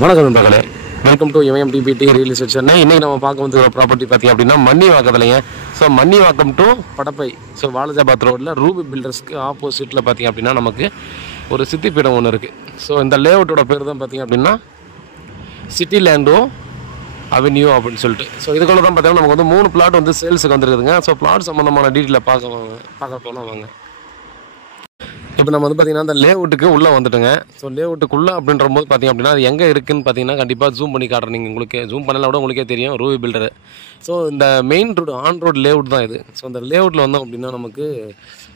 வணக்கம் நண்பர்களே, welcome to MMDPT real estate Chennai. இன்றைக்கி நம்ம பார்க்க வந்து ஒரு ப்ராப்பர்ட்டி பார்த்திங்க அப்படின்னா மன்னிவாக்கத்துலைங்க. So Mannivakkam to Padappai, so Walajabad ரோட்டில் ரூபி பில்டர்ஸ்க்கு ஆப்போசிட்டில் பார்த்திங்க அப்படின்னா நமக்கு ஒரு சித்திப்பீடம் ஒன்று இருக்குது. ஸோ இந்த லேஅவுட்டோட பேர் தான் பார்த்திங்க அப்படின்னா சிட்டி லேண்டோ அவென்யூ அப்படின்னு சொல்லிட்டு. ஸோ இதுக்குள்ள தான் பார்த்தீங்கன்னா நமக்கு வந்து 3 பிளாட் வந்து சேல்ஸுக்கு வந்துருக்குதுங்க. ஸோ பிளாட் சம்மந்தமான டீட்டெயிலை பார்க்க போகலாம் வாங்க. இப்போ நம்ம வந்து பார்த்திங்கன்னா அந்த லேஅவுட்டுக்கு உள்ளே வந்துட்டுங்க. ஸோ லேஅவுட்டுக்குள்ளே அப்படின்ற போது பார்த்திங்க அப்படின்னா அது எங்கே இருக்குதுன்னு பார்த்தீங்கன்னா கண்டிப்பாக ஜூம் பண்ணி காட்டுறேன். நீங்கள் உங்களுக்கு ஜூம் பண்ணலாம் விட உங்களுக்கே தெரியும் ரூபி பில்டரு. ஸோ இந்த main road on road layout தான் இது. ஸோ அந்த லேஅவுட்டில் வந்தோம் அப்படின்னா நமக்கு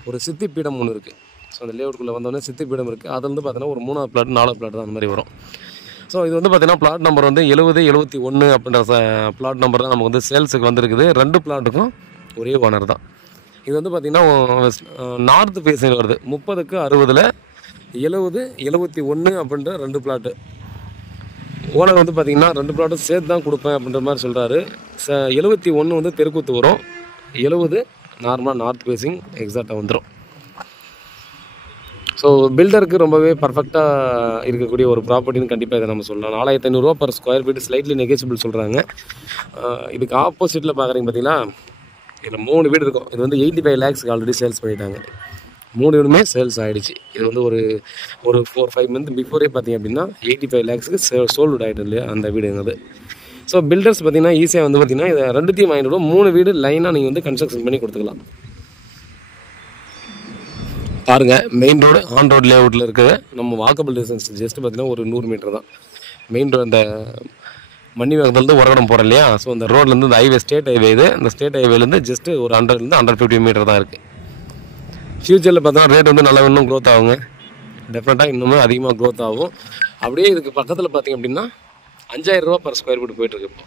ஒரு சித்திப்பீடம் ஒன்று இருக்குது. ஸோ அந்த லேஅவுட்டுக்குள்ளே வந்தோடனே சித்திப்பீடம் இருக்குது. அது வந்து பார்த்தீங்கன்னா ஒரு 3வது பிளாட் 4வது பிளாட் தான் அந்த மாதிரி வரும். ஸோ இது வந்து பார்த்திங்கன்னா பிளாட் நம்பர் வந்து 7071 அப்படின்ற பிளாட் நம்பர் தான் நமக்கு வந்து சேல்ஸுக்கு வந்துருக்குது. 2 பிளாட்டுக்கும் ஒரே ஓனர் தான். இது வந்து பார்த்திங்கன்னா நார்த் ஃபேஸிங் வருது. 30க்கு 60ல் 70 71 அப்படின்ற 2 பிளாட்டு. ஓனர் வந்து பார்த்திங்கன்னா 2 பிளாட்டும் சேர்த்து தான் கொடுப்பேன் அப்படின்ற மாதிரி சொல்கிறாரு. 71 வந்து தெருக்கூத்து வரும், 70 நார்மலாக நார்த் ஃபேஸிங் எக்ஸாக்டாக வந்துடும். ஸோ பில்டருக்கு ரொம்பவே பர்ஃபெக்டாக இருக்கக்கூடிய ஒரு ப்ராப்பர்ட்டின்னு கண்டிப்பாக இதை நம்ம சொல்லலாம். 4500 ரூபா per square feet slightly negotiable சொல்கிறாங்க. இதுக்கு ஆப்போசிட்டில் பார்க்குறீங்க பார்த்தீங்கன்னா இதில் 3 வீடு இருக்கும். இது வந்து 85 lakhsக்கு ஆல்ரெடி சேல்ஸ் பண்ணிட்டாங்க. 3 வீடுமே சேல்ஸ் ஆகிடுச்சு. இது வந்து ஒரு 4-5 மந்த் பிஃபோரே பார்த்திங்க அப்படின்னா 85 lakhsக்கு சோல்டு ஆகிட்டு இல்லையா அந்த வீடுங்கிறது. ஸோ பில்டர்ஸ் பார்த்திங்கன்னா ஈஸியாக வந்து பார்த்திங்கன்னா இதை 2த்தையும் வாங்கிட்டு 3 வீடு லைனாக நீங்கள் வந்து கன்ஸ்ட்ரக்ஷன் பண்ணி கொடுத்துக்கலாம். பாருங்கள், மெயின் ரோடு ஆன் ரோடு லேஅவுட்டில் இருக்குது. நம்ம வாக்கபிள் டிஸ்டன்ஸ் ஜஸ்ட் பார்த்திங்கன்னா ஒரு 100 மீட்டர் தான். மெயின் ரோடு அந்த மன்னிவாக்கத்துலேருந்து உரகடம் போகிறோம் இல்லையா. ஸோ அந்த ரோட்லேருந்து இந்த ஹைவே ஸ்டேட் ஹைவே இது. இந்த ஸ்டேட் ஹைவேலேருந்து ஜஸ்ட்டு ஒரு 100 150 மீட்டர் தான் இருக்குது. ஃப்யூச்சரில் பார்த்தோன்னா ரேட் வந்து நல்லா இன்னும் க்ரோத் ஆகுங்க. டெஃபினட்டாக இன்னுமே அதிகமாக க்ரோத் ஆகும். அப்படியே இதுக்கு பக்கத்தில் பார்த்திங்க அப்படின்னா 5000 ரூபா பர் ஸ்கொயர் ஃபீட் போயிட்டுருக்கு இப்போ.